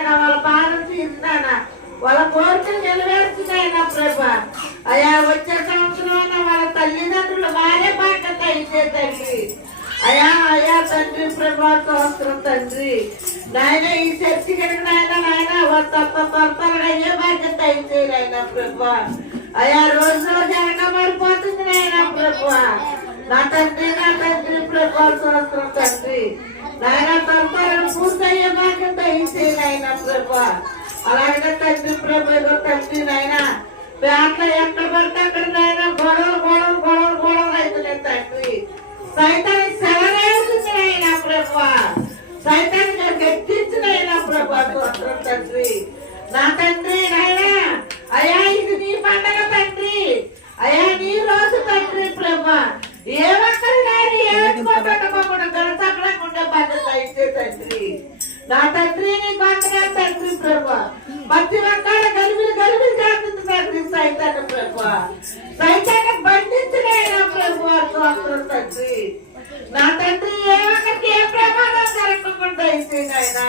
వాళ్ళ బాధ తీసినాయన వాళ్ళ కోరికలు నెరవేర్చున్నాయన ప్రభా. అయా వచ్చే సంవత్సరం వాళ్ళ తల్లిదండ్రులు వారే బాధ్యత ఇచ్చే తండ్రి అయా అయా తండ్రి ప్రభా సంవత్సరం తండ్రి. నాయన ఈ చర్చి కనుక నాయన నాయన తప్ప త్వరగా అయ్యే బాధ్యత ఇచ్చే నాయన ప్రభా. అయా రోజు రోజు వెనకబడిపోతుంది నాయన ప్రభా. నా తండ్రి నా తండ్రి ప్రభా సంవత్సరం తండ్రి. నాయన త్వరగా బాధ్యత ప్రభా. అలాగే తండ్రి ప్రభు తండ్రి నాయన. పేట ఎక్కడ పడితే అక్కడ నాయన గొడవలు గొడవలు గొడవలు గొడవలు అవుతున్నాయి తండ్రి. సైతాన్ని సెలవేస్తుంది ప్రభా. సైతాన్ని ప్రభా తండ్రి. నా తండ్రి నాయన ఇది నీ పండగ తండ్రి. నీ రోజు తండ్రి ప్రభా ఒక్కరి నాయన ఏ కొట్టకుండా గడచక్కడంగా ఉండే బాధ్యత ఇచ్చే తండ్రి నా తండ్రి నీ తండ్రి ప్రభా. ప్రతి ఒక్కడ గలిబిలి గలిబిలి చేస్తుంది తండ్రి సైతాన్ని ప్రభా. సైతాన్ని బంధించిన ప్రభు స్తోత్రం తండ్రి? నా తండ్రి ఏ ఒక్కరికి ఏ ప్రమాదం జరగకుండా అయితే నాయన.